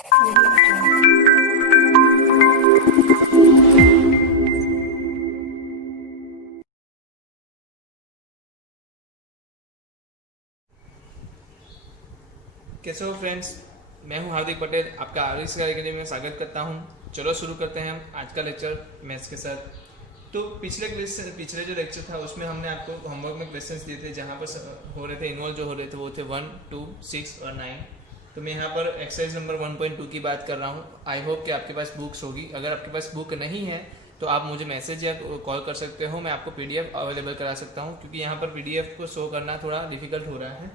कैसे हो फ्रेंड्स। मैं हूं हार्दिक पटेल, आपका आर्यस अकेडमी में स्वागत करता हूं। चलो शुरू करते हैं हम आज का लेक्चर मैथ्स के साथ। तो पिछले जो लेक्चर था उसमें हमने आपको होमवर्क में क्वेश्चंस दिए थे, जहां पर हो रहे थे इन्वॉल्व जो हो रहे थे वो थे 1, 2, 6 और 9। तो मैं यहाँ पर एक्सरसाइज नंबर 1.2 की बात कर रहा हूँ। आई होप कि आपके पास बुक्स होगी। अगर आपके पास बुक नहीं है तो आप मुझे मैसेज या कॉल कर सकते हो, मैं आपको पीडीएफ अवेलेबल करा सकता हूँ, क्योंकि यहाँ पर पीडीएफ को शो करना थोड़ा डिफिकल्ट हो रहा है।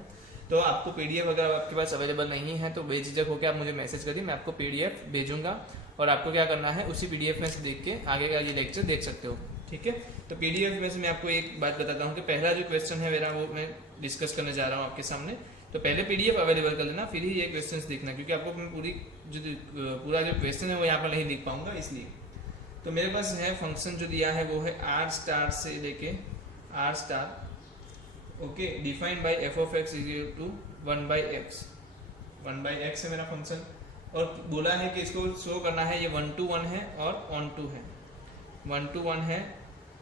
तो आपको पीडीएफ अगर आपके पास अवेलेबल नहीं है तो बेझिझक होकर आप मुझे मैसेज करिए, मैं आपको पीडीएफ भेजूंगा और आपको क्या करना है उसी पीडीएफ में से देख के आगे का ये लेक्चर देख सकते हो। ठीक है, तो पीडीएफ में से मैं आपको एक बात बताता हूँ कि पहला जो क्वेश्चन है मेरा वो मैं डिस्कस करने जा रहा हूँ आपके सामने। तो पहले पीडीएफ अवेलेबल कर लेना, फिर ही ये क्वेश्चंस देखना, क्योंकि आपको मैं पूरा जो क्वेश्चन है वो यहाँ पर नहीं लिख पाऊंगा इसलिए। तो मेरे पास है फंक्शन जो दिया है वो है आर स्टार से लेके R star. Okay, defined by F of x equal to 1/x। 1/x है मेरा फंक्शन, और बोला है कि इसको शो करना है ये 1 to 1 है और ऑन टू है। 1 to 1 है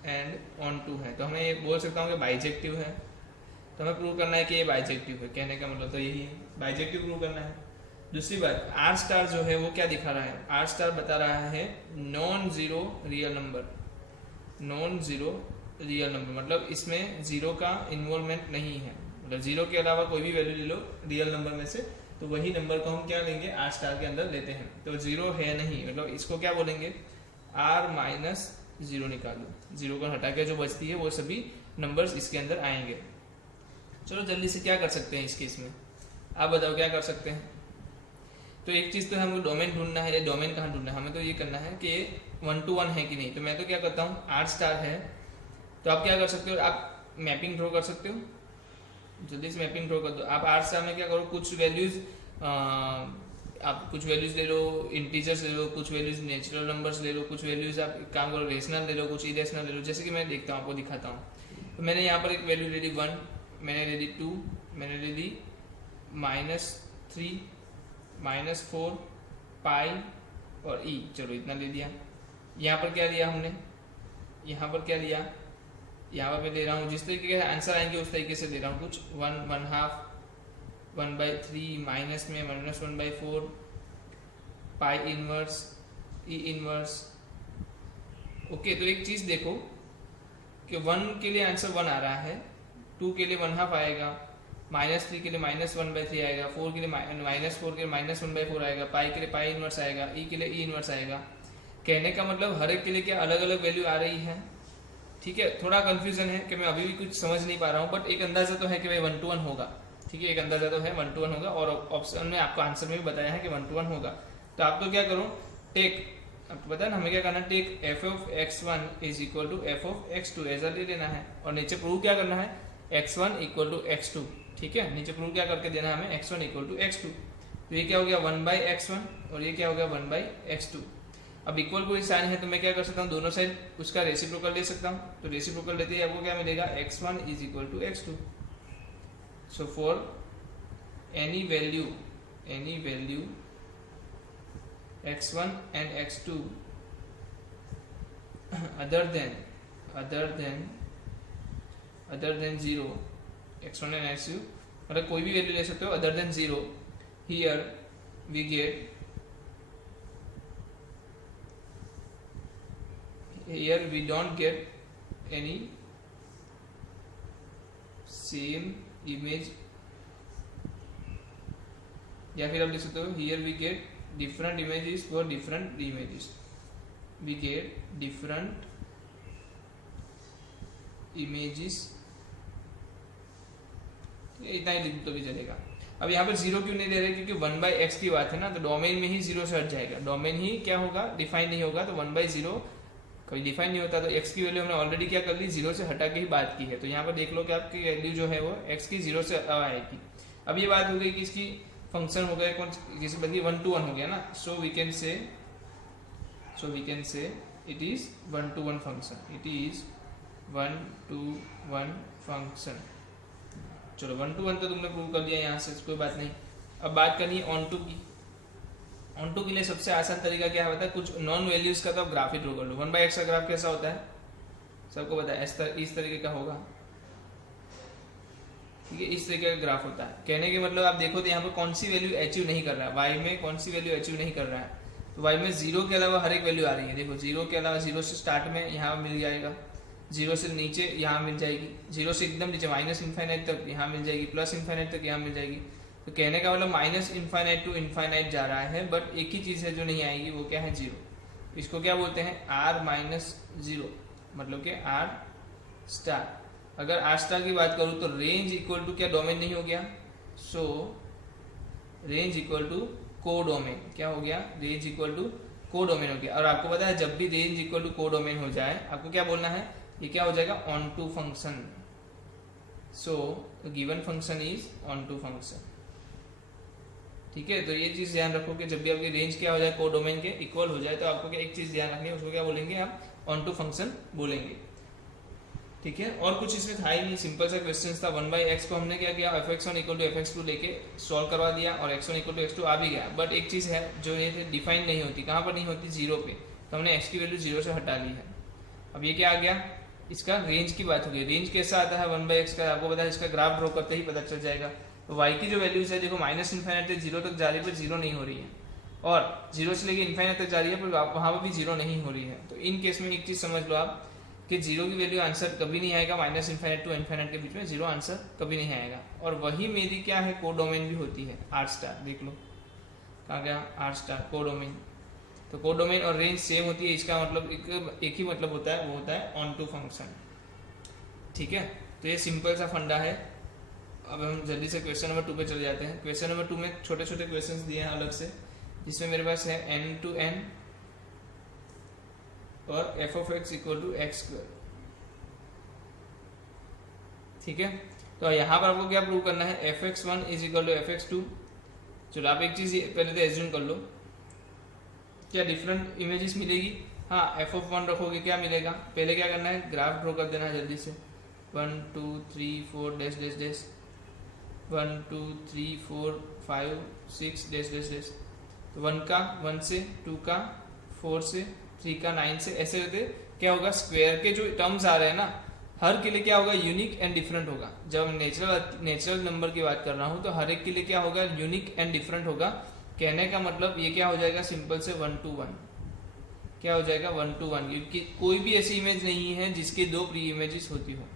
एंड ऑन टू है, तो हमें ये बोल सकता हूँ कि बाइजेक्टिव है। तो हमें प्रूव करना है कि ये बाइजेक्टिव है। कहने का मतलब तो यही है, बाइजेक्टिव प्रूव करना है। दूसरी बात, आर स्टार जो है वो क्या दिखा रहा है? आर स्टार बता रहा है non zero real number. Non zero real number मतलब इसमें जीरो का इन्वॉल्वमेंट नहीं है, मतलब जीरो के अलावा कोई भी वैल्यू ले लो रियल नंबर में से, तो वही नंबर को हम क्या लेंगे आर स्टार के अंदर लेते हैं। तो जीरो है नहीं, मतलब इसको क्या बोलेंगे आर माइनस जीरो निकालो। जीरो को हटा के जो बचती है वो सभी नंबर्स इसके अंदर आएंगे। चलो जल्दी से क्या कर सकते हैं इस केस में, आप बताओ क्या कर सकते हैं। तो एक चीज तो हमको डोमेन ढूंढना है। डोमेन कहाँ ढूंढना है? हमें तो ये करना है कि 1 to 1 है कि नहीं। तो मैं तो क्या करता हूँ, आर स्टार है तो आप क्या कर सकते हो, आप मैपिंग ड्रॉ कर सकते हो। जल्दी से मैपिंग ड्रॉ कर दो। आप आर स्टार में क्या करो, कुछ वैल्यूज आप कुछ वैल्यूज ले लो, इंटीजर्स ले लो, कुछ वैल्यूज नेचुरल नंबर्स ले लो, कुछ वैल्यूज आप एक काम करो रेशनल ले लो, कुछ इरेशनल ले लो। जैसे कि मैं देखता हूँ, आपको दिखाता हूँ। तो मैंने यहाँ पर एक वैल्यू ले ली 1, मैंने ले ली 2, मैंने ले ली -3, -4, पाई और ई। चलो इतना ले लिया। यहाँ पर क्या लिया हमने, यहाँ पर क्या लिया, यहाँ पर मैं ले रहा हूँ जिस तरीके के आंसर आएंगे उस तरीके से दे रहा हूँ। कुछ 1, 1/2, 1/3, माइनस में -1/4, पाई इनवर्स, ई इनवर्स। ओके, तो एक चीज देखो कि 1 के लिए आंसर 1 आ रहा है, 2 के लिए 1/2 आएगा, -3 के लिए -1/3 आएगा, 4 के लिए -4 के लिए -1/4 आएगा, पाई के लिए पाई इनवर्स आएगा, ई के लिए ई इनवर्स आएगा। कहने का मतलब हर एक के लिए क्या अलग अलग वैल्यू आ रही है। ठीक है, थोड़ा कंफ्यूजन है कि मैं अभी भी कुछ समझ नहीं पा रहा हूँ, बट एक अंदाजा तो है कि भाई 1 to 1 होगा। ठीक है, एक अंदाजा तो है 1 to 1 होगा, और ऑप्शन में आपको आंसर में भी बताया है कि 1 to 1 होगा। तो आप तो क्या करो, टेक, आपको पता है ना हमें क्या करना है, take F of x1 is equal to F of x2 ऐसा ले लेना है, और नीचे प्रूव क्या करना है x1 इक्वल टू x2। ठीक है, नीचे प्रूव क्या करके देना है हमें x1 इक्वल टू x2। तो ये क्या हो गया 1/x1 और ये क्या हो गया 1/x2। अब इक्वल कोई साइन है तो मैं क्या कर सकता हूँ, दोनों साइड उसका रेसिप्रोकल ले सकता हूँ। तो रेसिप्रोकल लेते ही आपको क्या मिलेगा, x1 is equal to x2। So for any value x1 and x2 other than 0, x1 and x2 मतलब कोई भी वैल्यू ले सकते हो other than 0, here we don't get any same image, या फिर आप लिख सकते हो here we get different images for different images, we get different images। इतना ही लिख तो भी चलेगा। अब यहाँ पर 0 क्यों नहीं दे रहे, क्योंकि 1/x की बात है ना, तो डोमेन में ही 0 से हट जाएगा। डोमेन ही क्या होगा, डिफाइन नहीं होगा। तो 1/0 कभी डिफाइन नहीं होता, तो x की वैल्यू हमने ऑलरेडी क्या कर ली, 0 से हटा के ही बात की है। तो यहाँ पर देख लो कि आपकी वैल्यू जो है वो x की 0 से आएगी। अब ये बात हो गई कि इसकी फंक्शन हो गया कौन, किसी बदली 1 to 1 हो गया ना। So we can say it is 1 to 1 function, it is 1 to 1 function. चलो 1 to 1 तो तुमने प्रूव कर दिया यहाँ से, कोई बात नहीं। अब बात करनी है ऑन टू की। ऑन टू के लिए सबसे आसान तरीका क्या होता है, कुछ नॉन वैल्यूज का तो आप ग्राफ ही ड्रॉ कर लो। 1/x का ग्राफ कैसा होता है सबको पता है, इस तरीके का होगा, ठीक है, इस तरीके का ग्राफ होता है। कहने के मतलब आप देखो तो यहाँ पर कौन सी वैल्यू अचीव नहीं कर रहा है, वाई में कौन सी वैल्यू अचीव नहीं कर रहा है, तो वाई में 0 के अलावा हर एक वैल्यू आ रही है। देखो 0 के अलावा 0 से स्टार्ट में यहाँ मिल जाएगा, 0 से नीचे यहाँ मिल जाएगी, 0 से एकदम नीचे माइनस इन्फाइनाइट तक यहाँ मिल जाएगी, प्लस इन्फाइनाइट तक यहाँ मिल जाएगी। तो कहने का मतलब माइनस इन्फाइनाइट टू इन्फाइनाइट जा रहा है, बट एक ही चीज़ है जो नहीं आएगी, वो क्या है, 0। इसको क्या बोलते हैं, r-0, मतलब कि r स्टार। अगर r स्टार की बात करूँ तो रेंज इक्वल टू क्या डोमेन नहीं हो गया, so range equal to codomain, क्या हो गया, रेंज इक्वल टू कोडोमेन हो गया। और आपको पता है जब भी रेंज इक्वल टू कोडोमेन हो जाए आपको क्या बोलना है, ये क्या हो जाएगा, onto function. So given function is onto function, ठीक है। तो ये चीज ध्यान रखो कि जब भी आपकी रेंज क्या हो जाए, कोडोमेन के इक्वल हो जाए, तो आपको क्या एक चीज ध्यान रखनी है, उसको क्या बोलेंगे, आप ऑन टू फंक्शन बोलेंगे, ठीक है। और कुछ इसमें था ही नहीं, सिंपल सा क्वेश्चन था। 1/x को हमने क्या किया, fx1 इक्वल टू fx2 लेके सॉल्व करवा दिया और x1 इक्वल टू x2 आ भी गया। बट एक चीज़ है जो ये डिफाइन नहीं होती, कहाँ पर नहीं होती, 0 पे, तो हमने x की वैल्यू 0 से हटा ली है। अब ये क्या आ गया, इसका रेंज की बात हो गई। रेंज कैसा आता है 1/x का, आपको पता है, इसका ग्राफ ड्रॉ करते ही पता चल जाएगा। तो y की जो वैल्यूज है, देखो माइनस इन्फाइनाइट से 0 तक जा रही है पर 0 नहीं हो रही है, और 0 से लेके इन्फाइनाइट तक जा रही है पर वहाँ पर भी 0 नहीं हो रही है। तो इन केस में एक चीज़ समझ लो आप कि 0 की वैल्यू आंसर कभी नहीं आएगा, माइनस इन्फाइनाइट टू इन्फाइनाइट के बीच में 0 आंसर कभी नहीं आएगा। और वही मेरी क्या है, कोडोमेन भी होती है, r स्टार, देख लो कहाँ गया, r स्टार कोडोमेन। तो कोडोमेन और रेंज सेम होती है, इसका मतलब एक ही मतलब होता है, वो होता है ऑन टू फंक्शन, ठीक है। तो ये सिंपल सा फंडा है। अब हम जल्दी से क्वेश्चन नंबर 2 पे चले जाते हैं। क्वेश्चन नंबर 2 में छोटे छोटे क्वेश्चंस दिए हैं अलग से, जिसमें मेरे पास है n to n और f of x equal to x square, ठीक है। तो यहाँ पर आपको क्या प्रूव करना है, fx1 is equal to fx2। चलो आप एक चीज पहले तो एज्यूम कर लो, क्या डिफरेंट इमेजेस मिलेगी, हाँ f of 1 रखोगे क्या मिलेगा, पहले क्या करना है, ग्राफ ड्रॉ कर देना है जल्दी से, 1 2 3 4 dash dash dash, 1 2 3 4 5 6 dash dash dash. तो 1 का 1 से, 2 का 4 से, 3 का 9 से, ऐसे होते क्या होगा, स्क्वायर के जो टर्म्स आ रहे हैं ना, हर के लिए क्या होगा, यूनिक एंड डिफरेंट होगा। जब नेचुरल नंबर की बात कर रहा हूँ तो हर एक के लिए क्या होगा, यूनिक एंड डिफरेंट होगा। कहने का मतलब ये क्या हो जाएगा, सिंपल से 1 to 1, क्या हो जाएगा 1 to 1, क्योंकि कोई भी ऐसी इमेज नहीं है जिसकी 2 प्री इमेजेस होती हो।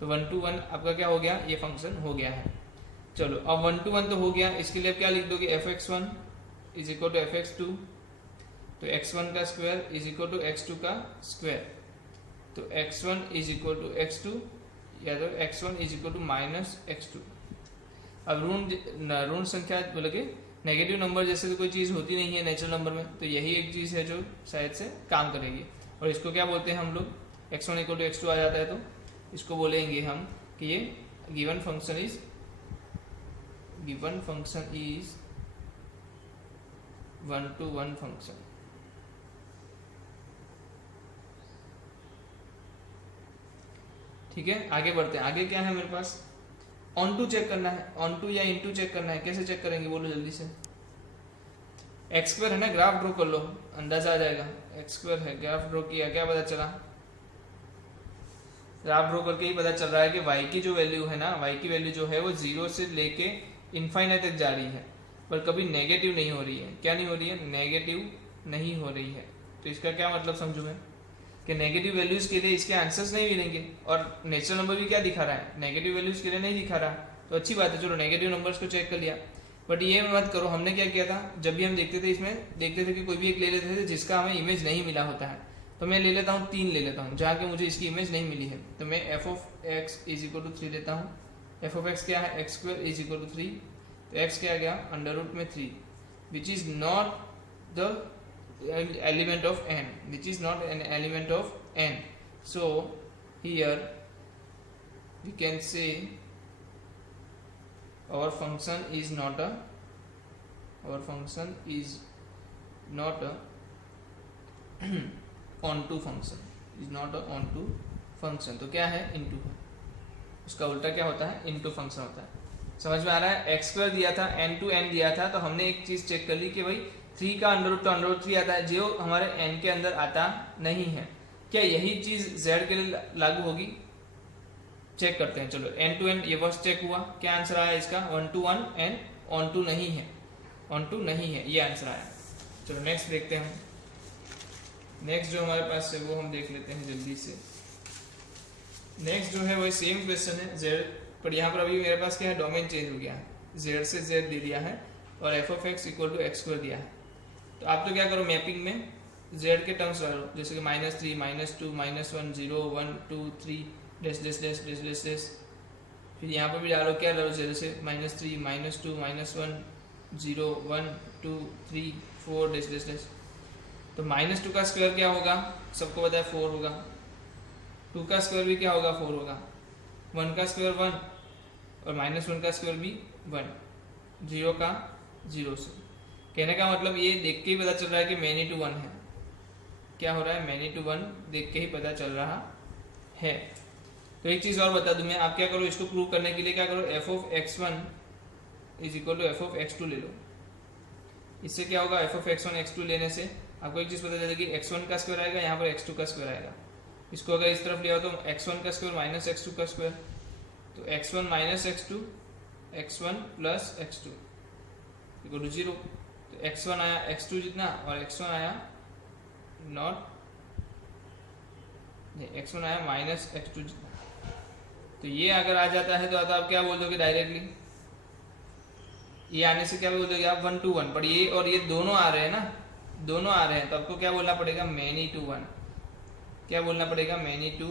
तो 1 to 1 आपका क्या हो गया, ये फंक्शन हो गया है। चलो अब 1 to 1 तो हो गया, इसके लिए आप क्या लिख दोगे, fx1 is equal to fx2, तो x1 का square is equal to x2 का स्क्वायर, तो x1 is equal to x2 या तो x1 is equal to minus x2। अब ऋण संख्या बोले कि नेगेटिव नंबर जैसे तो कोई चीज़ होती नहीं है नेचुरल नंबर में, तो यही एक चीज़ है जो शायद से काम करेगी। और इसको क्या बोलते हैं हम लोग, x1 इक्वल टू x2 आ जाता है तो इसको बोलेंगे हम कि ये given function is one two one function. ठीक है, आगे बढ़ते हैं। आगे क्या है मेरे पास, ऑन टू चेक करना है, ऑन टू या इन टू चेक करना है। कैसे चेक करेंगे बोलो जल्दी से, एक्स स्क्वायर है ना, ग्राफ ड्रॉ कर लो, अंदाजा आ जाएगा। एक्स स्क्वायर है, ग्राफ ड्रॉ किया, क्या पता चला, ग्राफ ड्रॉ करके ही पता चल रहा है कि y की जो वैल्यू है ना, y की वैल्यू जो है वो 0 से लेके इनफाइनाइट तक जा रही है, पर कभी नेगेटिव नहीं हो रही है। क्या नहीं हो रही है, नेगेटिव नहीं हो रही है। तो इसका क्या मतलब समझू मैं, कि नेगेटिव वैल्यूज के लिए इसके आंसर्स नहीं मिलेंगे, और नेचुरल नंबर भी क्या दिखा रहा है, नेगेटिव वैल्यूज के लिए नहीं दिखा रहा। तो अच्छी बात है, चलो नेगेटिव नंबर्स को चेक कर लिया। बट ये मत करो, हमने क्या किया था, जब भी हम देखते थे इसमें देखते थे कि कोई भी एक ले लेते थे जिसका हमें इमेज नहीं मिला होता है। तो मैं ले लेता हूँ 3 ले लेता हूँ जहाँ के मुझे इसकी इमेज नहीं मिली है। तो मैं f of x is equal to 3 लेता हूँ। f of x क्या है, x square is equal to 3, तो x क्या गया अंडर रूट में 3, which is not the element of n, which is not an element of n. So here we can say our function is not a onto function, is not a onto function। तो क्या है, into, उसका उल्टा क्या होता है, into function होता है। समझ में आ रहा है। एक्स स्क्वायर दिया था, n to n दिया था, तो हमने एक चीज चेक कर ली कि भाई 3 का अंडर रूट तो अंडर रूट 3 आता है, जो हमारे n के अंदर आता नहीं है। क्या यही चीज z के लिए लागू होगी? चेक करते हैं। चलो n to n ये फर्स्ट चेक हुआ, क्या आंसर आया इसका? 1 to 1 एंड ऑन टू नहीं है, ऑन टू नहीं है, ये आंसर आया। चलो नेक्स्ट देखते हैं। नेक्स्ट जो हमारे पास है वो हम देख लेते हैं जल्दी से। नेक्स्ट जो है वो सेम क्वेश्चन है z, पर यहाँ पर अभी मेरे पास क्या है, डोमेन चेंज हो गया है, z से z दे दिया है और f of x equal to x square दिया है। तो आप तो क्या करो, मैपिंग में z के टर्म्स डालो, जैसे कि -3 -2 -1 0 1 2 3 dash dash dash dash dash dash. फिर यहाँ पर भी डालो, क्या डालो, जैसे -3 -2 -1 0 1 2 3 4 डैश डैश डैश। तो -2 का स्क्वायर क्या होगा, सबको पता है 4 होगा, 2 का स्क्वायर भी क्या होगा, 4 होगा, 1 का स्क्वायर 1 और -1 का स्क्वायर भी 1, 0 का 0 से। कहने का मतलब ये देख के ही पता चल रहा है कि मैनी टू 1 है। क्या हो रहा है, मैनी टू 1 देख के ही पता चल रहा है। तो एक चीज और बता दूं मैं, आप क्या करो, इसको प्रूव करने के लिए क्या करो, f of x1 is equal to f of x2 ले लो। इससे क्या होगा, f ऑफ x1 x2 लेने से आपको एक चीज पता चलेगी, x1 का स्क्वायर आएगा, यहाँ पर x2 का स्क्वायर आएगा। इसको अगर इस तरफ लिया हो तो x1 का स्क्वायर माइनस x2 का स्क्वायर, तो x1 minus x2 x1 plus x2 equal to 0। तो x1 आया x2 जितना और x1 आया नॉट x1 आया माइनस x2 जितना। तो ये अगर आ जाता है तो आप क्या बोल दोगे डायरेक्टली, ये आने से क्या बोल दोगे आप, 1 to 1। पर ये और ये दोनों आ रहे हैं ना, दोनों आ रहे हैं, तो आपको क्या बोलना पड़ेगा, मैनी टू 1। क्या बोलना पड़ेगा, मैनी टू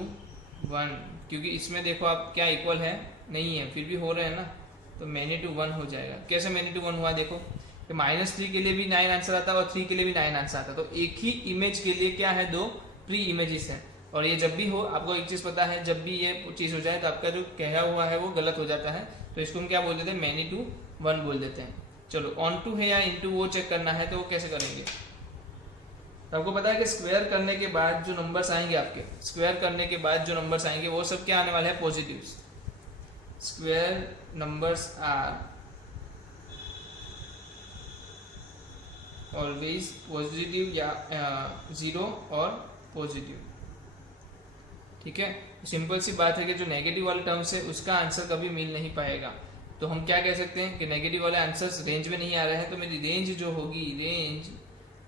1, क्योंकि इसमें देखो आप क्या इक्वल है नहीं है, फिर भी हो रहे हैं ना, तो मैनी टू 1 हो जाएगा। कैसे मैनी टू 1 हुआ, देखो कि -3 के लिए भी 9 आंसर आता है और 3 के लिए भी 9 आंसर आता है। तो एक ही इमेज के लिए क्या है, 2 प्री इमेजेस हैं। और ये जब भी हो, आपको एक चीज पता है, जब भी ये चीज हो जाए तो आपका जो कहा हुआ है वो गलत हो जाता है, तो इसको हम क्या बोल देते हैं, मैनी टू 1 बोल देते हैं। चलो ऑन टू है या इनटू वो चेक करना है, तो वो कैसे करेंगे। तो आपको पता है कि स्क्वायर करने के बाद जो नंबर्स आएंगे, आपके स्क्वायर करने के बाद जो नंबर्स आएंगे वो सब क्या आने वाले हैं, positives. Square numbers are always positive या 0 और पॉजिटिव। ठीक है, सिंपल सी बात है कि जो नेगेटिव वाले टर्म्स है उसका आंसर कभी मिल नहीं पाएगा। तो हम क्या कह सकते हैं कि नेगेटिव वाले आंसर्स रेंज में नहीं आ रहे हैं, तो मेरी रेंज जो होगी, रेंज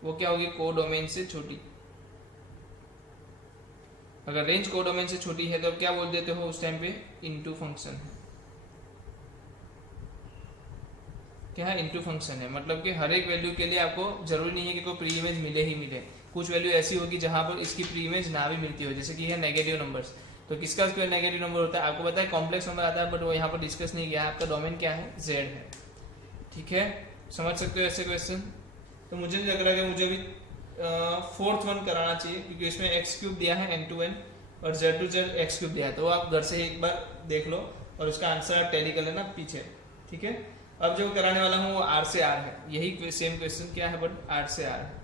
वो क्या होगी, कोडोमेन से छोटी। अगर रेंज कोडोमेन से छोटी है तो अब क्या बोल देते हो उस टाइम पे, इनटू फंक्शन है। क्या है, इनटू फंक्शन है। मतलब कि हर एक वैल्यू के लिए आपको जरूरी नहीं है कि कोई प्री इमेज मिले ही मिले, कुछ वैल्यू ऐसी होगी जहां पर इसकी प्री इमेज ना भी मिलती हो, जैसे कि है नेगेटिव नंबर्स। तो किसका स्क्वायर नेगेटिव नंबर होता है, आपको पता है कॉम्प्लेक्स नंबर आता है, बट वो यहाँ पर डिस्कस नहीं किया है। आपका डोमेन क्या है, z है। ठीक है, समझ सकते हो ऐसे क्वेश्चन। तो मुझे नहीं लग रहा कि मुझे अभी 4th वन कराना चाहिए, क्योंकि इसमें x³ दिया है n to n और z to z x³ दिया है। तो आप घर से एक बार देख लो और उसका आंसर आप टैली कर लेना पीछे। ठीक है, अब जो कराने वाला हूँ वो r से r है, यही सेम क्वेश्चन क्या है, बट r से r है।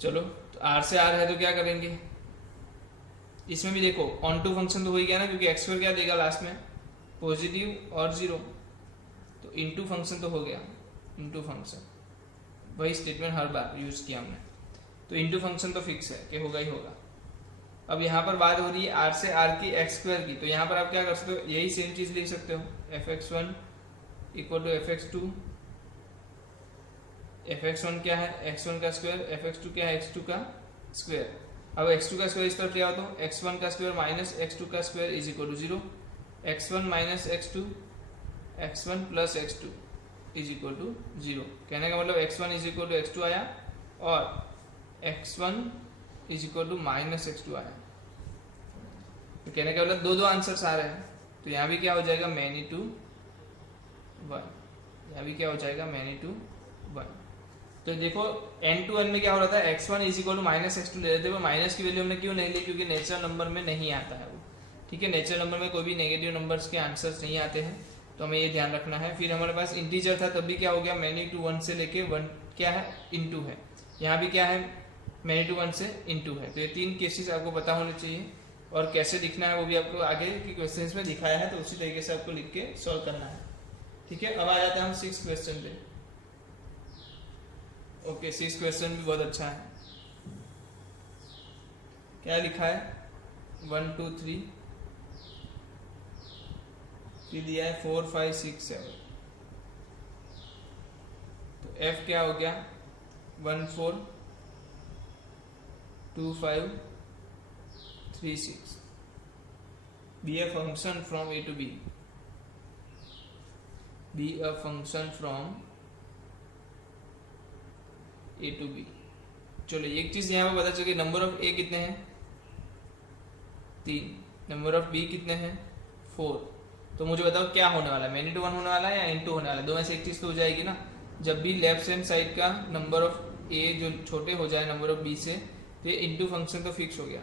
चलो, तो r से r है तो क्या करेंगे, इसमें भी देखो ऑन टू फंक्शन तो हो ही गया ना, क्योंकि x² क्या देगा लास्ट में, पॉजिटिव और 0। तो इनटू फंक्शन तो हो गया, इनटू फंक्शन वही स्टेटमेंट हर बार यूज किया हमने। तो इनटू फंक्शन तो फिक्स है कि होगा ही होगा। अब यहाँ पर बात हो रही है r से r की x² की, तो यहाँ पर आप क्या कर सकते हो, यही सेम चीज लिख सकते हो, fx1 equal to fx2। fx1 क्या है, x1 का स्क्वायर, fx2 क्या है, x2 का स्क्वायर। अब x2 का स्क्वायर इस तरफ ले आओ तो x1 का स्क्वायर माइनस x2 का square is equal to 0। x1 minus x2, x1 plus x2 is equal to 0। कहने का मतलब x1 is equal to x2 आया और x1 is equal to minus x2 आया। तो कहने का मतलब दो आंसर्स आ रहे हैं। तो यहाँ भी क्या हो जाएगा, मैनी टू 1। यहाँ भी क्या हो जाएगा, मैनी टू 1। तो देखो n to n में क्या हो रहा था, x1 is equal to minus x2 ले रहे थे, माइनस की वैल्यू हमने क्यों नहीं ली, क्योंकि नेचुरल नंबर में नहीं आता है वो। ठीक है, नेचुरल नंबर में कोई भी नेगेटिव नंबर्स के आंसर्स नहीं आते हैं, तो हमें ये ध्यान रखना है। फिर हमारे पास इंटीजर था, तब भी क्या हो गया, मैनी टू 1 से लेके 1 क्या है, इनटू है। यहाँ भी क्या है, मैनी टू 1 से इनटू है। तो ये 3 केसेस आपको पता होने चाहिए। और कैसे लिखना है वो भी आपको आगे के क्वेश्चंस में दिखाया है, तो उसी तरीके से आपको लिख के सॉल्व करना है। ठीक है, अब आ जाते हैं हम 6 क्वेश्चन पे। ओके, 6 क्वेश्चन भी बहुत अच्छा है। क्या लिखा है, 1 2 3, फिर दिया है 4 5 6 7। तो F क्या हो गया, 1 4 2 5 3 6। Be a function from A to B. Be a function from A to B. चलो एक चीज यहाँ पे पता चल गई, नंबर ऑफ A कितने हैं 3, नंबर ऑफ B कितने हैं 4। तो मुझे बताओ क्या होने वाला है, मैनी टू 1 होने वाला है या इनटू होने वाला है। दो में से एक चीज तो हो जाएगी ना। जब भी लेफ्ट हैंड साइड का नंबर ऑफ A जो छोटे हो जाए नंबर ऑफ B से, तो ये इनटू फंक्शन तो फिक्स हो गया।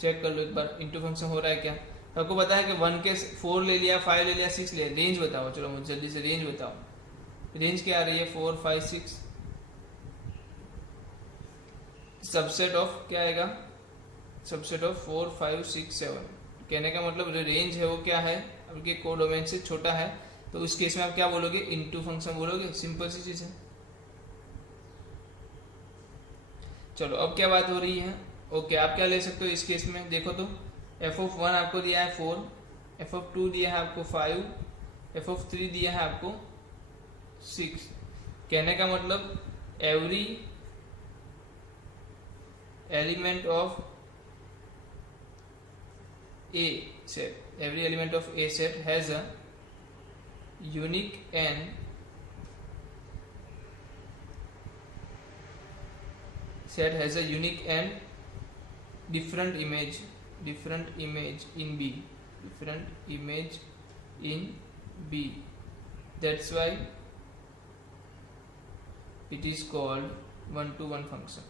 चेक कर लो एक बार इनटू फंक्शन हो रहा है क्या। तो आपको पता है कि 1 के 4 ले लिया, 5 ले लिया, 6 ले लिया। रेंज बताओ, चलो मुझे जल्दी से रेंज बताओ। रेंज क्या आ रही है, 4 5 6। सबसेट ऑफ क्या आएगा, सबसेट ऑफ 4 5 6 7। कहने का मतलब रेंज है वो क्या है, आपके कोडोमेन से छोटा है, तो उस केस में आप क्या बोलोगे, इनटू फंक्शन बोलोगे। सिंपल सी चीज है। चलो अब क्या बात हो रही है। ओके, आप क्या ले सकते हो इस केस में, देखो तो f(1) आपको दिया है 4, f(2) दिया है आपको 5, f(3) दिया है आपको 6। कहने का मतलब every element of A set, every element of A set has a unique and set has a unique and different image in B, different image in B. That's why it is called one-to-one function.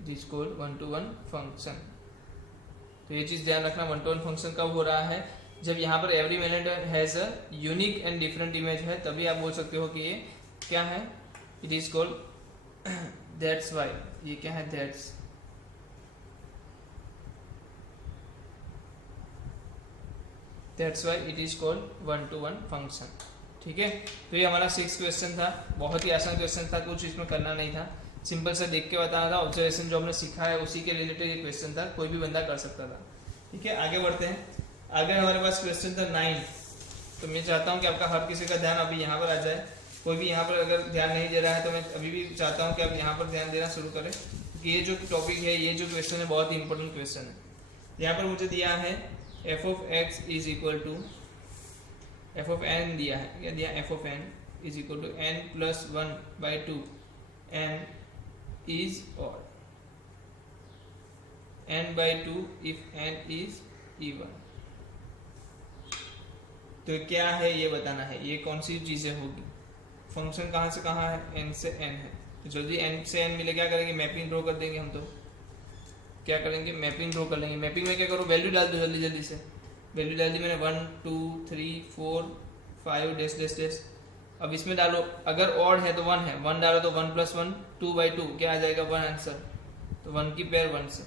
It is called one-to-one function. तो ये चीज ध्यान रखना, one two one function कब हो रहा है, जब यहाँ पर every element has a unique and different image है, तभी आप बोल सकते हो कि ये क्या है, it is called that's why. ये क्या है, that's why it is called one two one function. ठीक है, तो ये हमारा 6 क्वेश्चन था। बहुत ही आसान क्वेश्चन था, कुछ इसमें करना नहीं था, सिंपल सा देख के बताना था। ऑब्जर्वेशन जो हमने सीखा है उसी के रिलेटेड ये क्वेश्चन था, कोई भी बंदा कर सकता था। ठीक है, आगे बढ़ते हैं। आगे हमारे पास क्वेश्चन था 9। तो मैं चाहता हूँ कि आपका हर किसी का ध्यान अभी यहाँ पर आ जाए। कोई भी यहाँ पर अगर ध्यान नहीं दे रहा है तो मैं अभी भी चाहता हूँ कि आप यहाँ पर ध्यान देना शुरू करें, क्योंकि ये जो टॉपिक है, ये जो क्वेश्चन है, बहुत ही इंपॉर्टेंट क्वेश्चन है। यहाँ पर मुझे दिया है f(x) is equal to f(n) दिया है, क्या दिया, f(n) is equal to n plus 1/2 n is odd, n/2 if n is even। तो क्या है ये बताना है, ये कौन सी चीजें होगी। फंक्शन कहाँ से कहाँ है, n से n है, तो जल्दी n से n मिले क्या करेंगे, मैपिंग ड्रॉ कर देंगे हम। तो क्या करेंगे, मैपिंग ड्रॉ कर लेंगे। मैपिंग में क्या करो, वैल्यू डाल दो जल्दी जल्दी से। वैल्यू डाल दी मैंने, 1 2 3 4 5 डैश डैश डैश। अब इसमें डालो, अगर ऑड है तो 1 है, 1 डालो तो 1 प्लस 1 2/2 क्या आ जाएगा, 1 आंसर। तो 1 की पेयर 1 से।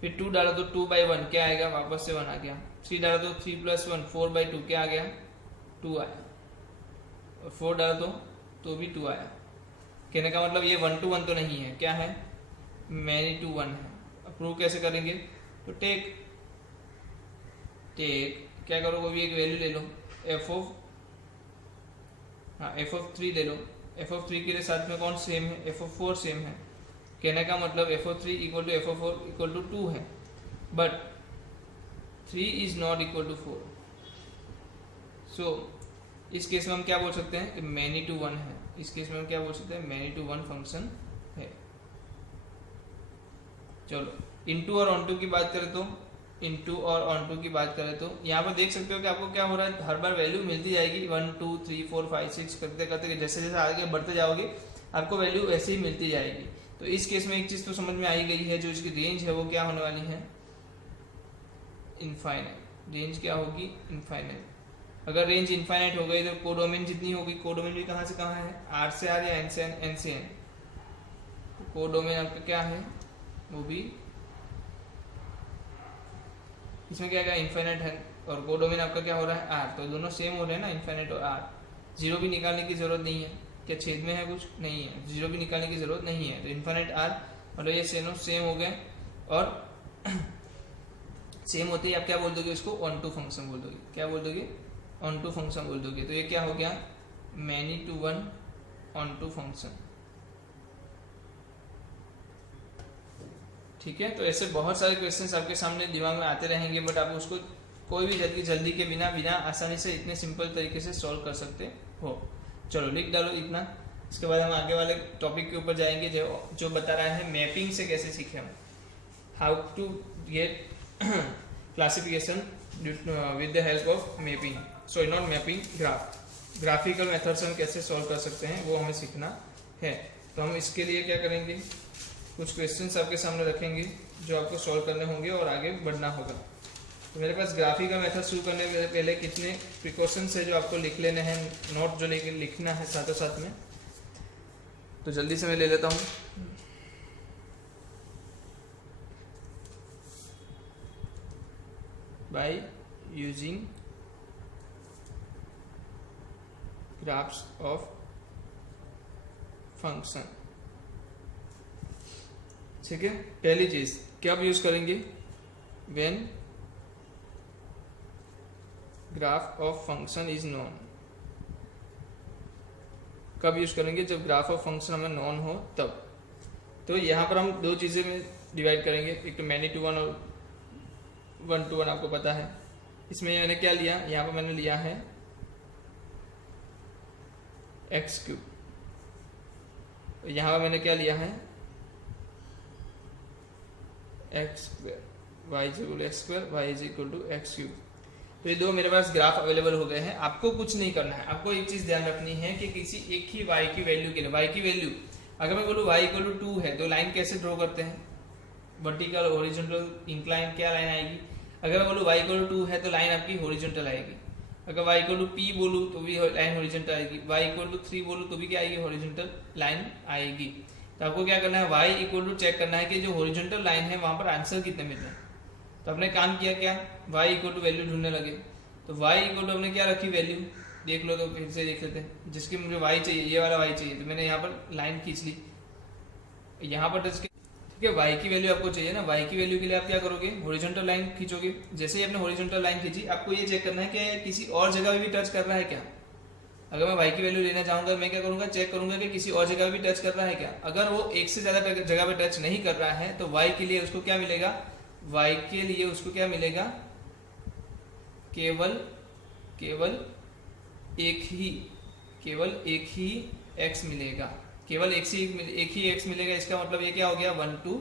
फिर 2 डालो तो 2/1 क्या आएगा, वापस से 1 आ गया। 3 डालो तो 3 प्लस 1 4/2 क्या आ गया, 2 आया। और 4 डालो तो भी 2 आया। कहने का मतलब ये 1-to-1 तो नहीं है, क्या है, मैनी टू 1 है। अब प्रूव कैसे करेंगे, तो टेक क्या करो, वो भी एक वैल्यू ले लो, f(3) ले लो। f(3) के लिए साथ में कौन सेम है, f(4) सेम है। कहने का मतलब f(3) equal to f(4) equal to 2 है, but 3 is not equal to 4। So इस केस में हम क्या बोल सकते हैं, मैनी टू 1 है। इस केस में हम क्या बोल सकते हैं, मैनी टू 1 फंक्शन है। चलो इनटू और ऑनटू की बात करें तो, इनटू और ऑनटू की बात करें तो यहाँ पर देख सकते हो कि आपको क्या हो रहा है, हर बार वैल्यू मिलती जाएगी। 1 2 3 4 5 6 करते करते जैसे जैसे आगे बढ़ते जाओगे आपको वैल्यू वैसे ही मिलती जाएगी। तो इस केस में एक चीज तो समझ में आई गई है, जो इसकी रेंज है वो क्या होने वाली है, इनफाइनाइट। रेंज क्या होगी, इनफाइनाइट। अगर रेंज इनफाइनाइट हो गई तो कोडोमेन जितनी होगी, कोडोमेन भी कहाँ से कहाँ है, R से R या N से N, N से N। कोडोमेन आपका क्या है, वो भी इसमें क्या क्या इन्फिनिट है, और कोडोमेन आपका क्या हो रहा है आर, तो दोनों सेम हो रहे हैं ना, इन्फिनिट और आर। जीरो भी निकालने की जरूरत नहीं है, क्या छेद में है कुछ नहीं है, जीरो भी निकालने की जरूरत नहीं है, तो इन्फिनिट आर मतलब ये सेम हो गए। और सेम होते ही आप क्या बोल दोगे, इसको ऑन टू फंक्शन बोल दोगे, क्या बोल दोगे, ऑन टू फंक्शन बोल दोगे। तो ये क्या हो गया, many to one onto function. ठीक है, तो ऐसे बहुत सारे क्वेश्चंस आपके सामने दिमाग में आते रहेंगे, बट आप उसको कोई भी जल्दी के बिना आसानी से इतने सिंपल तरीके से सॉल्व कर सकते हो। चलो लिख डालो इतना। इसके बाद हम आगे वाले टॉपिक के ऊपर जाएंगे जो बता रहा है मैपिंग से कैसे सीखे हम, how to get classification with the help of mapping, sorry not mapping, graphical method से हम कैसे सॉल्व कर सकते हैं वो हमें सीखना है। तो हम इसके लिए क्या करेंगे, कुछ क्वेश्चंस आपके सामने रखेंगे जो आपको सॉल्व करने होंगे और आगे बढ़ना होगा। तो मेरे पास ग्राफिकल मेथड शुरू करने से पहले कितने प्रिकॉशंस है जो आपको लिख लेने हैं, नोट जो लिखना है साथों साथ में, तो जल्दी से मैं ले लेता हूँ। By using graphs of function, ठीक है। पहली चीज कब यूज करेंगे, when graph of function is known. कब यूज करेंगे, जब ग्राफ ऑफ फंक्शन हमें नोन हो तब। तो यहाँ पर हम दो चीजें में डिवाइड करेंगे, एक तो मैनी टू वन और वन टू वन, आपको पता है। इसमें मैंने क्या लिया, यहाँ पर मैंने लिया है एक्स क्यूब, यहाँ पर मैंने क्या लिया है x square, y is equal x square, y is equal to x cube. तो ये दो मेरे पास ग्राफ अवेलेबल हो गए हैं। आपको कुछ नहीं करना है, आपको एक चीज ध्यान रखनी है कि किसी एक ही y की वैल्यू के लिए, y की वैल्यू अगर मैं बोलूँ y इक्वल टू 2 है तो लाइन कैसे ड्रॉ करते हैं, वर्टिकल, हॉरिजॉन्टल, इंक्लाइन, क्या लाइन आएगी। अगर मैं बोलूँ y इक्वल टू 2 है तो लाइन आपकी हॉरिजॉन्टल आएगी। अगर y इक्वल टू p बोलूँ तो भी लाइन हॉरिजॉन्टल आएगी, y इक्वल टू 3 बोलूँ तो भी क्या आएगी, हॉरिजॉन्टल लाइन आएगी। तो आपको क्या करना है, y इक्वल टू चेक करना है कि जो हॉरिजॉन्टल लाइन है वहां पर आंसर कितने मिल रहे हैं। तो आपने काम किया क्या, y इक्वल टू वैल्यू ढूंढने लगे, तो y इक्वल टू हमने क्या रखी वैल्यू, देख लो, तो फिर से देख लेते हैं। जिसकी मुझे y चाहिए, ये वाला y चाहिए, तो मैंने यहाँ पर लाइन खींच ली, यहाँ पर टच, ठीक है। y की वैल्यू आपको चाहिए ना, y की वैल्यू के लिए आप क्या करोगे, हॉरिजॉन्टल लाइन खींचोगे। जैसे ही आपने हॉरिजॉन्टल लाइन खींची, आपको ये चेक करना है कि किसी और जगह भी टच कर रहा है क्या। अगर मैं y की वैल्यू लेना चाहूंगा, मैं क्या करूंगा, चेक करूंगा कि किसी और जगह भी टच कर रहा है क्या। अगर वो एक से ज्यादा जगह पे टच नहीं कर रहा है तो y के लिए उसको क्या मिलेगा, y के लिए उसको क्या मिलेगा, केवल एक ही x मिलेगा, केवल एक ही x मिलेगा। इसका मतलब ये क्या हो गया, 1 to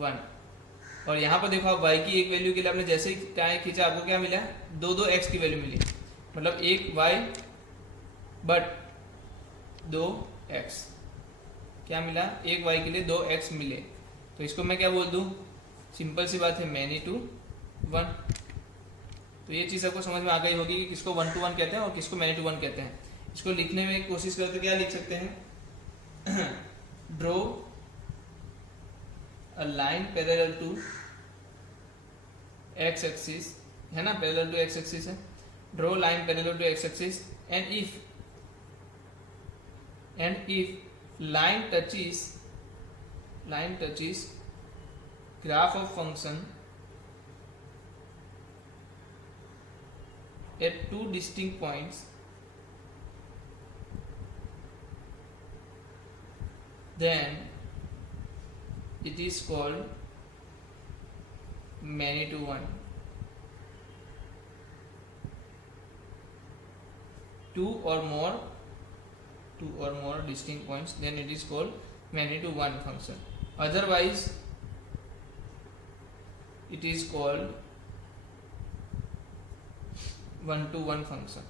1। और यहाँ पर देखो आप y की एक वैल्यू के लिए आपने जैसे ही टाइम खींचा, आपको क्या मिला, दो x की वैल्यू मिली, मतलब एक y बट 2x, क्या मिला, एक y के लिए 2x मिले। तो इसको मैं क्या बोल दूं, सिंपल सी बात है, मैनी टू वन। तो ये चीज आपको समझ में आ गई होगी कि किसको 1 to 1 कहते हैं और किसको मैनी टू वन कहते हैं। इसको लिखने में कोशिश करते क्या लिख सकते हैं, draw a line parallel to x axis, है ना, पैरेलल टू x एक्सिस है, draw line parallel to x axis and if line touches graph of function at two distinct points, then it is called many to one. Two or more distinct points, then it is called many to one function. Otherwise it is called 1 to 1 function।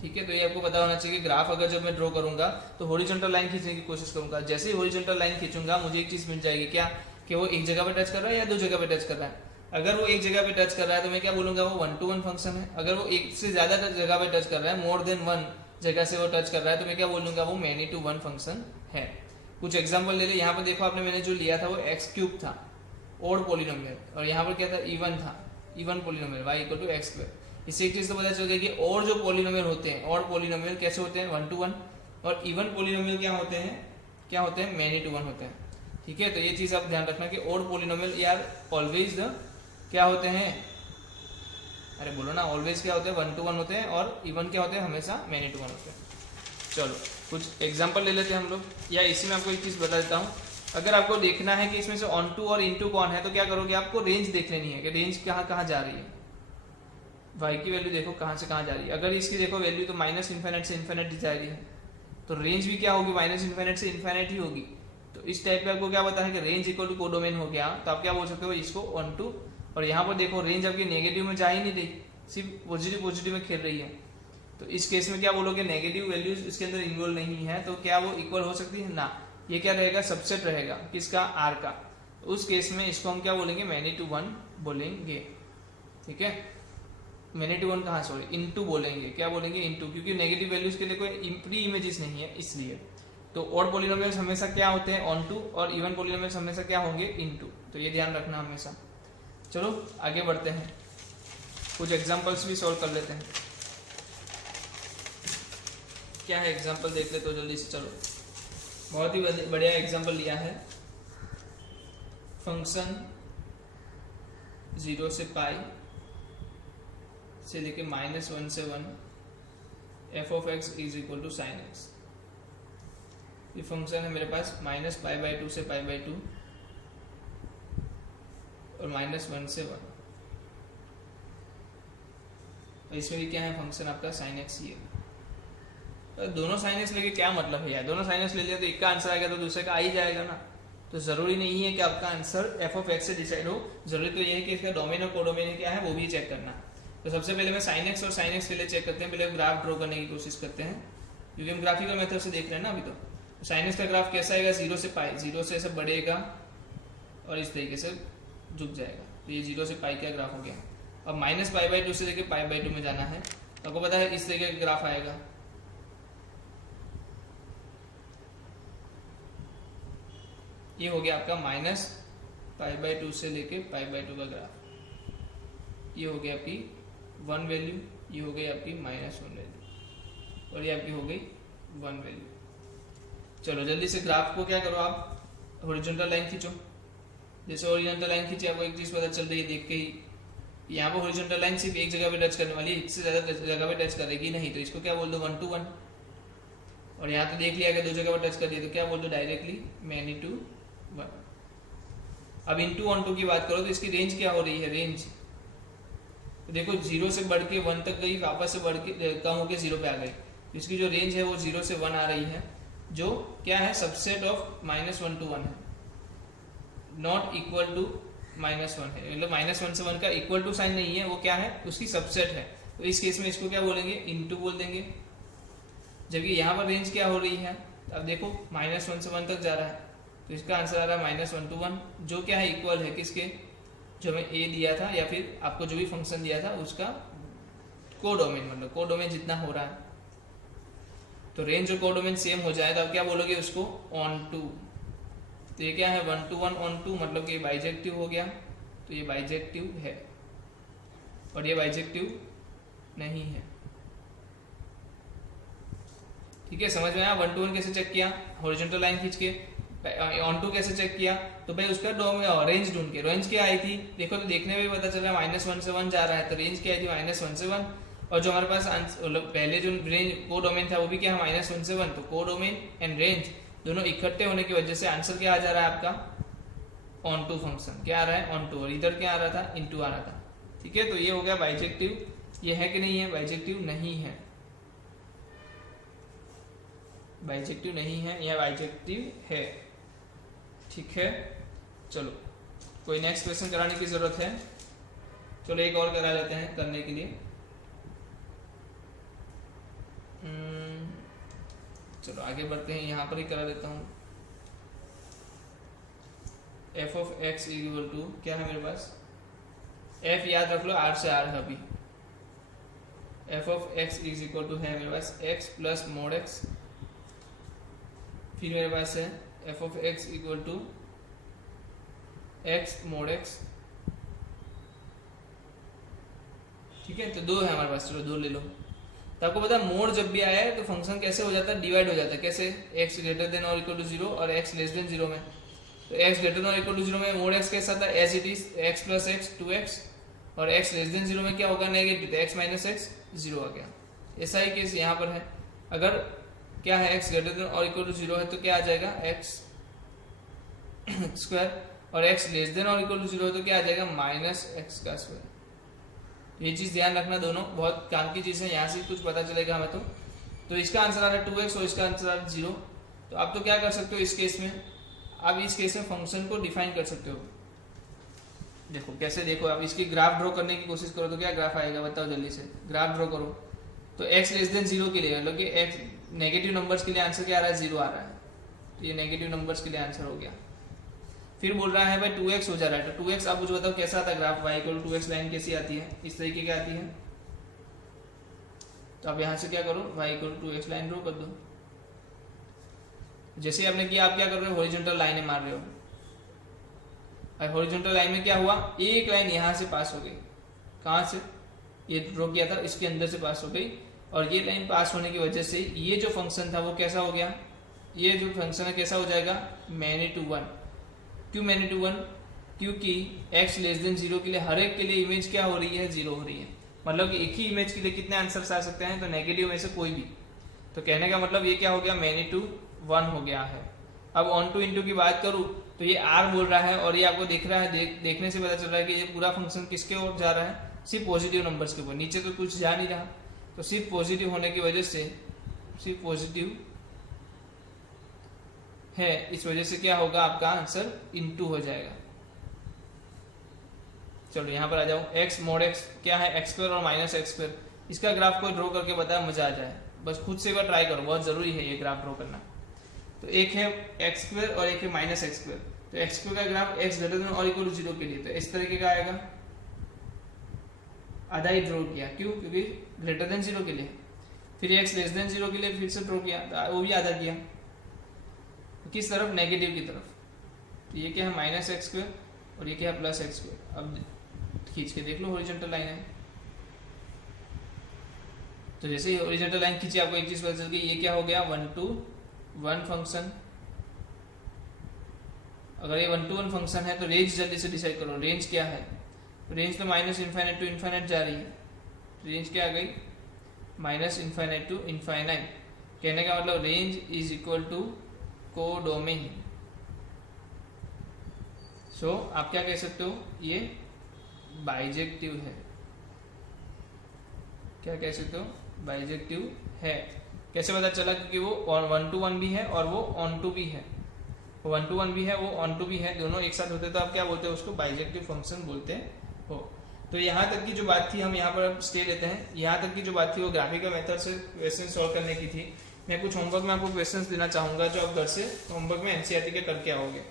ठीक है, तो ये आपको पता होना चाहिए कि graph अगर जब मैं ड्रॉ करूंगा तो हॉरिजॉन्टल लाइन खींचने की कोशिश करूंगा। जैसे ही हॉरिजॉन्टल लाइन खींचूंगा मुझे एक चीज मिल जाएगी, क्या, कि वो एक जगह पे टच कर रहा है या दो जगह पे टच कर रहा है। अगर वो एक जगह पे टच कर रहा है तो मैं क्या बोलूंगा, वो 1 to 1 फंक्शन है। अगर वो एक से ज्यादा जगह पे टच कर रहा है, मोर देन वन जगह से वो टच कर रहा है, तो मैं क्या बोलूंगा, वो मैनी टू वन फंक्शन है। कुछ एग्जांपल ले ले। यहाँ पर देखो आपने मैंने जो लिया था वो एक्स क्यूब था, ओड पॉलिनोमियल, और यहाँ पर क्या था, इवन था, even polynomial y equal to x square. इससे एक चीज तो पता चल गया कि और जो पॉलिनोमियल होते हैं, और पॉलिनोमियल कैसे होते हैं, 1 to 1, और इवन पॉलिनोमियल क्या होते हैं, मैनी टू 1 होते हैं। ठीक है, तो ये चीज आप ध्यान रखना कि और पॉलिनोमियल यार ऑलवेज क्या होते हैं, अरे बोलो ना, ऑलवेज क्या होते हैं, 1 to 1 होते हैं, और इवन क्या होते हैं, हमेशा मैनी टू 1 होते हैं। चलो कुछ एग्जाम्पल ले लेते हैं हम लोग, या इसी में आपको एक चीज बता देता हूँ। अगर आपको देखना है कि इसमें से ऑन टू और इनटू कौन है, तो क्या करोगे, आपको रेंज देख लेनी है कि रेंज कहाँ जा रही है, वाई की वैल्यू देखो कहाँ से कहाँ जा रही है। अगर इसकी देखो वैल्यू तो माइनस इन्फिनिट से इन्फिनिट जा रही है, तो रेंज भी क्या होगी, माइनस इन्फिनिट से इन्फिनिट ही होगी। तो इस टाइप पे आपको क्या पता है कि रेंज इक्वल टू कोडोमेन हो गया, तो आप क्या बोल सकते हो, इसको ऑन टू, और यहाँ पर देखो रेंज आपकी नेगेटिव में जा ही नहीं रही, सिर्फ पॉजिटिव में खेल रही है। तो इस केस में क्या बोलोगे, नेगेटिव वैल्यूज इसके अंदर इन्वॉल्व नहीं है, तो क्या वो इक्वल हो सकती है ना, ये क्या रहेगा, सबसेट रहेगा किसका, आर का। तो उस केस में इसको हम क्या बोलेंगे, मैनी टू 1 बोलेंगे। ठीक है, मैनी टू 1 कहाँ, सॉरी इनटू बोलेंगे, क्या बोलेंगे, इनटू, क्योंकि नेगेटिव वैल्यूज के लिए कोई प्री इमेजेस नहीं है इसलिए। तो ऑड पॉलिनोमियल्स हमेशा क्या होते हैं, ऑन टू, और इवन पॉलिनोमियल्स हमेशा क्या होंगे, इनटू। तो ये ध्यान रखना हमेशा। चलो आगे बढ़ते हैं, कुछ एग्जांपल्स भी सॉल्व कर लेते हैं। क्या है एग्जांपल देख ले तो जल्दी से। चलो बहुत ही बढ़िया एग्जांपल लिया है, फंक्शन 0 से पाई से लेके -1 से 1 f of x is equal to sine x. ये फंक्शन है मेरे पास -π/2 से π/2 और -1 से 1, और इसमें भी क्या है, फंक्शन आपका साइन एक्स ही है। तो दोनों साइन एक्स लेके क्या मतलब है यार, दोनों साइन एक्स ले लिया तो एक का आंसर आएगा तो दूसरे का आ ही जाएगा ना। तो जरूरी नहीं है कि आपका आंसर f ऑफ x से डिसाइड हो, जरूरी तो ये है कि इसका डोमेन और कोडोमेन क्या है वो भी चेक करना। तो सबसे पहले मैं साइन एक्स और साइन एक्स के लिए चेक करते हैं, पहले ग्राफ ड्रॉ करने की कोशिश करते हैं, क्योंकि हम ग्राफिकल मेथड से देख रहे हैं ना अभी। तो साइन एक्स का ग्राफ कैसा आएगा, 0 से पाई, 0 से ऐसे बढ़ेगा और इस तरीके से झुक जाएगा। तो ये 0 से पाई का ग्राफ हो गया। अब -π/2 से लेके π/2 में जाना है, तो आपको पता है इस तरीके का ग्राफ आएगा। ये हो गया आपका -π/2 से लेके π/2 का ग्राफ। ये हो गया आपकी 1 वैल्यू, ये हो गई आपकी -1 वैल्यू, और ये आपकी हो गई 1 वैल्यू। चलो जल्दी से ग्राफ को क्या करो, आप हॉरिजॉन्टल लाइन खींचो। जैसे हॉरिजॉन्टल लाइन खींचे, आपको एक चीज पता चल रही है देख के ही, यहाँ पर हॉरिजॉन्टल लाइन सिर्फ एक जगह पे टच करने वाली है, इससे ज्यादा जगह पे टच करेगी नहीं, तो इसको क्या बोल दो, 1 to 1। और यहाँ तो देख लिया कि 2 जगह पर टच कर दिया, तो क्या बोल दो डायरेक्टली, मैनी टू 1। अब इनटू ऑन टू की बात करो तो इसकी रेंज क्या हो रही है, रेंज तो देखो 0 से बढ़ के 1 तक गई, वापस से बढ़ के कम होकर 0 पे आ गई। इसकी जो रेंज है वो 0 से 1 आ रही है, जो क्या है, सबसेट ऑफ -1 to 1 है, नॉट इक्वल टू -1 है, मतलब -1 से 1 का इक्वल टू साइन नहीं है, वो क्या है, उसकी सबसेट है। तो इस केस में इसको क्या बोलेंगे, इनटू बोल देंगे। जबकि यहाँ पर रेंज क्या हो रही है, अब देखो -1 से 1 तक जा रहा है, तो इसका आंसर आ रहा है -1 to 1, जो क्या है, इक्वल है किसके, जो हमें a दिया था या फिर आपको जो भी फंक्शन दिया था उसका कोडोमेन, मतलब कोडोमेन जितना हो रहा है। तो रेंज और कोडोमेन सेम हो जाए तो आप क्या बोलोगे उसको, ऑन टू। तो ये क्या है, 1 to 1 ऑन टू, मतलब कि ये बाइजेक्टिव हो गया, तो ये बाइजेक्टिव है, और ये बाइजेक्टिव नहीं है। ठीक है, समझ में आया। 1 to 1 कैसे चेक किया, हॉरिजॉन्टल लाइन खींच के। ऑन टू कैसे चेक किया, तो भाई उसका रेंज ढूंढ के, रेंज क्या आई थी देखो, तो देखने में भी पता चल रहा है -1 से 1 जा रहा है, तो रेंज क्या आई थी, -1 से 1। और जो हमारे पास पहले जो रेंज को डोमेन था वो भी क्या है, -1 से 1। तो को डोमेन एंड रेंज दोनों इकट्ठे होने की वजह से आंसर क्या आ जा रहा है आपका, ऑन टू फंक्शन क्या आ रहा है, ऑन टू, और इधर क्या आ रहा था, इनटू आ रहा था। ठीक है, तो ये हो गया बाइजेक्टिव। ये है कि नहीं है, बाइजेक्टिव नहीं है, बाइजेक्टिव नहीं है, यह बाइजेक्टिव है। ठीक है, चलो कोई नेक्स्ट क्वेश्चन कराने की जरूरत है, चलो एक और करा लेते हैं करने के लिए। चलो आगे बढ़ते हैं, यहाँ पर ही करा देता हूँ। f of x equal to क्या है मेरे पास, f याद रख लो, r से r है अभी। f of x is equal to है मेरे पास x प्लस मोड x, फिर मेरे पास है f of x equal to x mod x, ठीक है। तो 2 है हमारे पास, चलो 2 ले लो। तो आपको पता है मोड जब भी आया है तो फंक्शन कैसे हो जाता है, डिवाइड हो जाता है। कैसे, x ग्रेटर देन और इक्वल टू 0 और x लेस देन 0 में। तो x ग्रेटर देन और इक्वल टू 0 में मोड x कैसा था, as it is x plus x 2x, और x लेस देन 0 में क्या होगा, नेगेटिव, तो x माइनस एक्स 0 आ गया। ऐसा ही केस यहाँ पर है, अगर क्या है x ग्रेटर देन और इक्वल टू 0 है तो क्या आ जाएगा x स्क्वायर, और x लेस देन और इक्वल टू 0 है तो क्या आ जाएगा माइनस एक्स का स्क्वायर। ये चीज ध्यान रखना, दोनों बहुत काम की चीज है, यहाँ से कुछ पता चलेगा हमें। तो इसका आंसर आ रहा है 2x और इसका आंसर आ रहा है 0। तो आप तो क्या कर सकते हो इस केस में, आप इस केस में फंक्शन को डिफाइन कर सकते हो। देखो कैसे, देखो आप इसकी ग्राफ ड्रॉ करने की कोशिश करो तो क्या ग्राफ आएगा, बताओ जल्दी से, ग्राफ ड्रॉ करो। तो x लेस देन 0 के लिए, मतलब कि x नेगेटिव नंबर्स के लिए आंसर क्या आ रहा है, 0 आ रहा है। तो ये नेगेटिव नंबर्स के लिए आंसर हो गया। फिर बोल रहा है भाई 2x हो जा रहा है, तो 2x आप मुझे बताओ कैसा आता है graph, y equal to 2x line कैसी आती है, इस तरीके की आती है। तो आप यहाँ से क्या करो, y equal to 2x line draw कर दो। जैसे आपने किया, आप क्या कर रहे हो, हॉरिजॉन्टल लाइनें मार रहे हो। और हॉरिजॉन्टल लाइन में क्या हुआ, एक लाइन यहाँ से पास हो गई, कहाँ से, ये ड्रॉ किया था इसके अंदर से पास हो गई, और ये लाइन पास होने की वजह से ये जो फंक्शन था वो कैसा हो गया, ये जो फंक्शन है कैसा हो जाएगा, मैनी टू 1। क्यों मैनी टू 1, क्योंकि x लेस देन 0 के लिए हर एक के लिए इमेज क्या हो रही है, 0 हो रही है। मतलब कि एक ही इमेज के लिए कितने आंसर्स आ सकते हैं, तो नेगेटिव में से कोई भी। तो कहने का मतलब ये क्या हो गया, मैनी टू 1 हो गया है। अब ऑन टू इंटू की बात करूँ तो ये r बोल रहा है, और ये आपको दिख रहा है, देखने से पता चल रहा है कि ये पूरा फंक्शन किसके ओर जा रहा है, सिर्फ पॉजिटिव नंबर्स के ऊपर, नीचे तो कुछ जा नहीं रहा। तो सिर्फ पॉजिटिव होने की वजह से, सिर्फ पॉजिटिव है, इस वजह से क्या होगा, आपका आंसर इनटू हो जाएगा। चलो यहाँ पर आ जाओ, x मोड x क्या है, x स्क्वायर और माइनस एक्स स्क्वायर। इसका ग्राफ कोई ड्रॉ करके बताया, मजा आ जाए, बस खुद से एक बार ट्राई करो, बहुत जरूरी है ये ग्राफ ड्रॉ करना। तो एक है एक्स स्क्वायर और एक है माइनस एक्स स्क्वायर। तो एक्स स्क्वायर का ग्राफ x ग्रेटर देन और इक्वल टू 0 के लिए तो इस तरीके का आएगा, आधा ही ड्रॉ किया, क्यों, क्योंकि ग्रेटर देन 0 के लिए। फिर x लेस देन 0 के लिए फिर से ड्रॉ किया, तो वो भी आधा किया, किस तरफ, नेगेटिव की तरफ। तो ये क्या है, माइनस एक्स स्क्वायर, और ये क्या है, प्लस एक्स स्क्वायर। अब खींच के देख लो, हॉरिजॉन्टल लाइन है। तो जैसे ही हॉरिजॉन्टल लाइन खींची, आपको एक चीज पता चल गई, ये क्या हो गया, 1 to 1 फंक्शन। अगर ये 1 to 1 फंक्शन है तो रेंज जल्दी से डिसाइड करो, रेंज क्या है। रेंज तो माइनस इनफाइनाइट टू इनफाइनाइट जा रही है, रेंज क्या आ गई, माइनस इनफाइनाइट टू इनफाइनाइट। कहने का मतलब range is equal to codomain. So आप क्या कह सकते हो, ये बाइजेक्टिव है। क्या कह सकते हो, बाइजेक्टिव है। कैसे पता चला, क्योंकि वो 1 to 1 भी है और वो ऑन टू भी है, 1 to 1 भी है, वो ऑन टू भी है, दोनों एक साथ होते तो आप क्या बोलते हो, उसको बाइजेक्टिव फंक्शन बोलते हो। तो यहाँ तक की जो बात थी, हम यहाँ पर स्टे लेते हैं, यहाँ तक की जो बात थी वो ग्राफिकल मेथड से क्वेश्चन सॉल्व करने की थी। मैं कुछ होमवर्क में आपको क्वेश्चंस देना चाहूंगा, जो आप घर से होमवर्क में एनसीईआरटी के करके आओगे।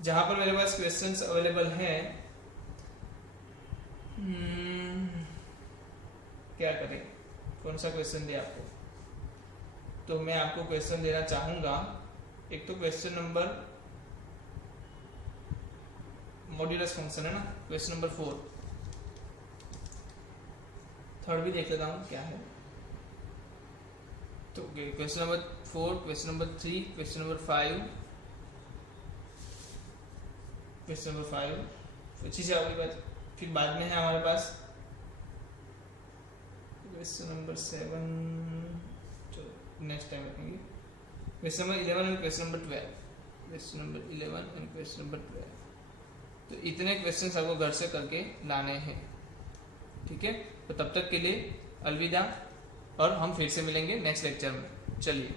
जहां पर मेरे पास क्वेश्चंस अवेलेबल हैं, क्या करें, कौन सा क्वेश्चन दे आपको। तो मैं आपको क्वेश्चन देना चाहूंगा, एक तो क्वेश्चन नंबर, मॉड्यूलस फंक्शन है ना, क्वेश्चन नंबर 4। थर्ड भी देख लेता हूँ क्या है। तो question number 4, question number 3, question number 5, question number 5 अच्छी से होगी बात। फिर बाद में है हमारे पास क्वेश्चन नंबर 7, जो नेक्स्ट टाइम रखेंगे। Question number 11 and question number 12, question number 11 and question number 12। तो इतने क्वेश्चन आपको घर से करके लाने हैं, ठीक है। तो तब तक के लिए अलविदा, और हम फिर से मिलेंगे नेक्स्ट लेक्चर में। चलिए।